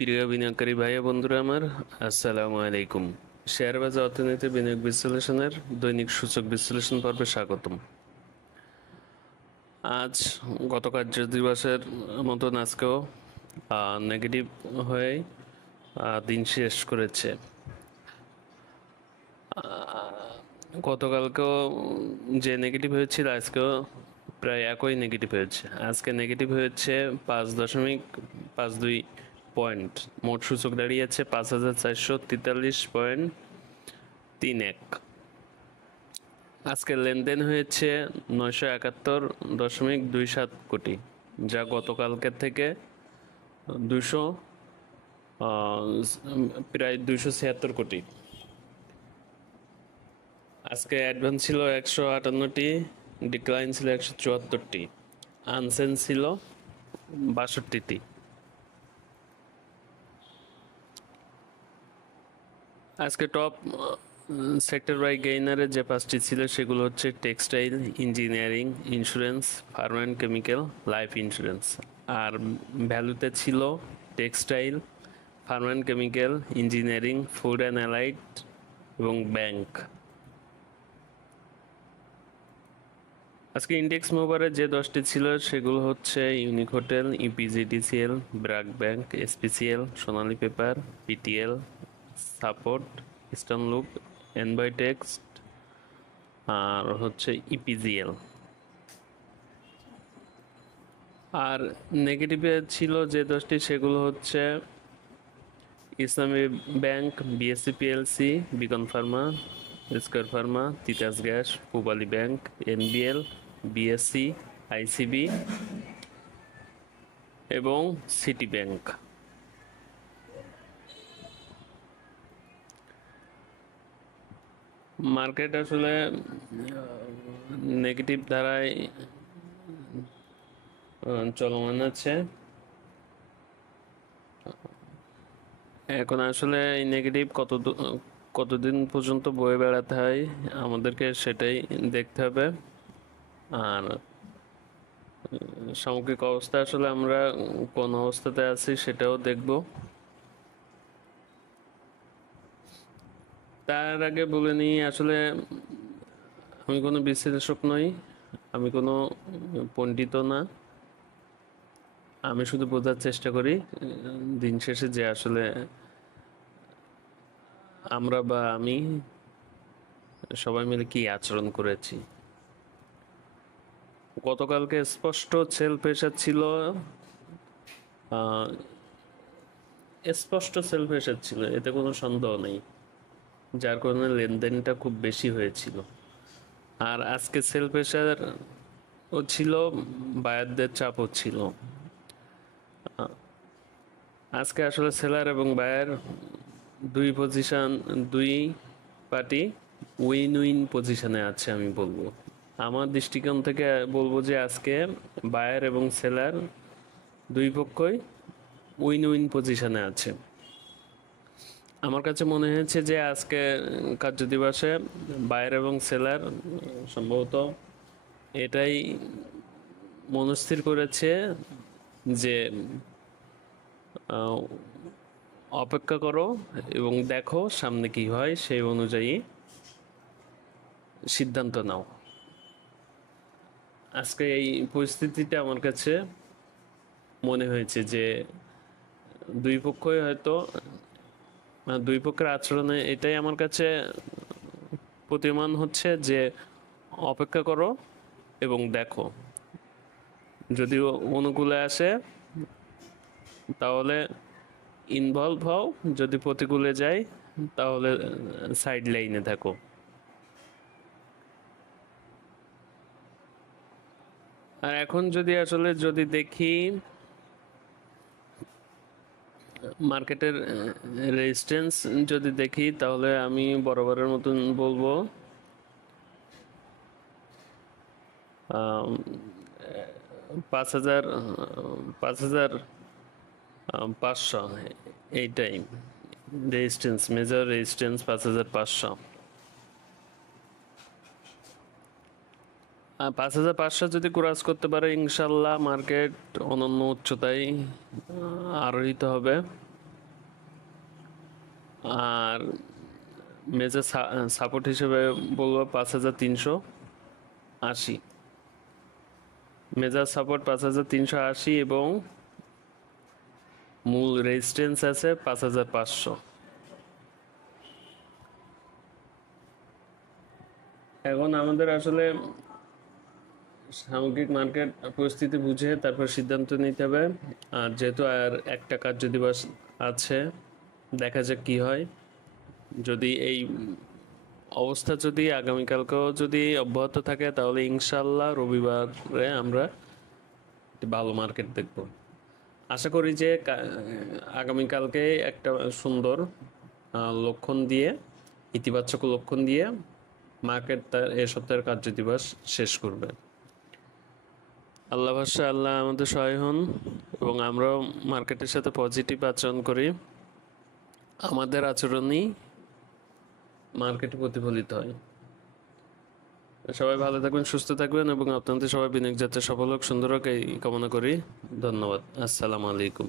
প্রিয় বিনিয়োগকারী ভাই ও বন্ধুরা আমার, আসসালামু আলাইকুম। শেয়ার বাজার অর্থনীতি বিনিয়োগ বিশ্লেষণের দৈনিক সূচক বিশ্লেষণ পর্বে স্বাগতম। আজ গত কার্য দিবসের মতন আজকেও নেগেটিভ হয়ে দিন শেষ করেছে। গতকালকেও যে নেগেটিভ হয়েছিল আজকেও প্রায় একই নেগেটিভ হয়েছে। আজকে নেগেটিভ হয়েছে 5.52 পয়েন্ট। মোট সূচক দাঁড়িয়েছে 5,443.31। আজকে লেনদেন হয়েছে 971.27 কোটি, যা গতকালকের থেকে 200 প্রায় 276 কোটি। আজকে অ্যাডভান্স ছিল 158টি, ডিক্লাইন ছিল 174টি, আনসেন ছিল 62টি। আজকে টপ সেক্টর বাই গেইনারে যে পাঁচটি ছিল সেগুলো হচ্ছে textile, engineering, insurance, pharm and chemical, life insurance. আর ভ্যালুতে ছিল textile, pharm and chemical, engineering, food and allied এবং ব্যাংক। আজকে ইন্ডেক্স মুভারে যে 10টি ছিল সেগুলো হচ্ছে Unique Hotel, EPGDCL, BRAC Bank, SPCL, Sonali paper, PTL, support, Eastern লুপ, এনবাইটেক্সট আর হচ্ছে ইপিজিএল। আর নেগেটিভে ছিল যে 10টি সেগুলো হচ্ছে ইসলামী bank, BSc PLC, Beacon Pharma, square Pharma, Titas gas, Pubali bank, NBL, BSc, ICB এবং সিটি ব্যাংক। মার্কেট আসলে নেগেটিভ ধারায় চলমান আছে। এখন আসলে এই নেগেটিভ কতদিন পর্যন্ত বয়ে বেড়াতে হয় আমাদেরকে সেটাই দেখতে হবে। আর সামগ্রিক অবস্থা আসলে আমরা কোন অবস্থাতে আছি সেটাও দেখব। তার আগে বলে নিই, আসলে আমি কোনো বিশ্লেষক নই, আমি কোনো পণ্ডিত না। আমি শুধু বোঝার চেষ্টা করি দিন শেষে যে আসলে আমরা বা আমি সবাই মিলে কি আচরণ করেছি। গতকালকে স্পষ্ট সেল প্রেশার ছিল, এতে কোনো সন্দেহ নেই, যার কারণে লেনদেনটা খুব বেশি হয়েছিল। আর আজকে সেল প্রেশার ও ছিল, বায়ারদের চাপও ছিল। আজকে আসলে সেলার এবং বায়ার দুই পার্টি উইন উইন পজিশনে আছে আমি বলবো। আমার দৃষ্টিকোণ থেকে বলবো যে আজকে বায়ার এবং সেলার দুই পক্ষই উইন উইন পজিশনে আছে। আমার কাছে মনে হয়েছে যে আজকে কার্য দিবসে বায়ার এবং সেলার সম্ভবত এটাই মনস্থির করেছে যে অপেক্ষা করো এবং দেখো সামনে কি হয়, সেই অনুযায়ী সিদ্ধান্ত নাও। আজকে এই পরিস্থিতিটা আমার কাছে মনে হয়েছে যে দুই পক্ষই হয়তো, দুই পক্ষের আচরণে এটাই আমার কাছে প্রতীয়মান হচ্ছে যে অপেক্ষা করো এবং দেখো, যদি অনুকূলে আসে তাহলে ইনভলভ হও, যদি প্রতিকূলে যায় তাহলে সাইড লাইনে থাকো। আর এখন যদি দেখি মার্কেটের রেজিস্ট্যান্স যদি দেখি, তাহলে আমি বরাবরের মতন বলবো 5,500 এইটাই রেজিস্ট্যান্স, মেজর রেজিস্ট্যান্স 5,500। 5,500 যদি ক্রস করতে পারে ইনশাল্লাহ মার্কেট অনন্য উচ্চতায় আরোহিত হবে। আর মেজর সাপোর্ট হিসেবে বলবো 5380। মেজর সাপোর্ট 5380 এবং মূল রেজিস্ট্যান্স আছে 5500। এখন আমাদের আসলে সামগ্রিক মার্কেট পরিস্থিতি বুঝে তারপর সিদ্ধান্ত নিতে হবে। আর যেহেতু আর একটা কার্যদিবস আছে, দেখা যাক কি হয়। যদি এই অবস্থা যদি আগামীকালকেও যদি অব্যাহত থাকে, তাহলে ইনশাল্লাহ রবিবারে আমরা একটি ভালো মার্কেট দেখব। আশা করি যে আগামীকালকে একটা সুন্দর লক্ষণ দিয়ে, ইতিবাচক লক্ষণ দিয়ে মার্কেট তার এ সপ্তাহের কার্যদিবস শেষ করবে। আল্লাহ ভরসা, আল্লাহ আমাদের সহায় হন এবং আমরাও মার্কেটের সাথে পজিটিভ আচরণ করি। আমাদের আচরণই মার্কেটে প্রতিফলিত হয়। সবাই ভালো থাকবেন, সুস্থ থাকবেন এবং আপনাদের সবাই বিনিয়োগ যাতে সফল হোক, সুন্দর হোক এই কামনা করি। ধন্যবাদ। আসসালামু আলাইকুম।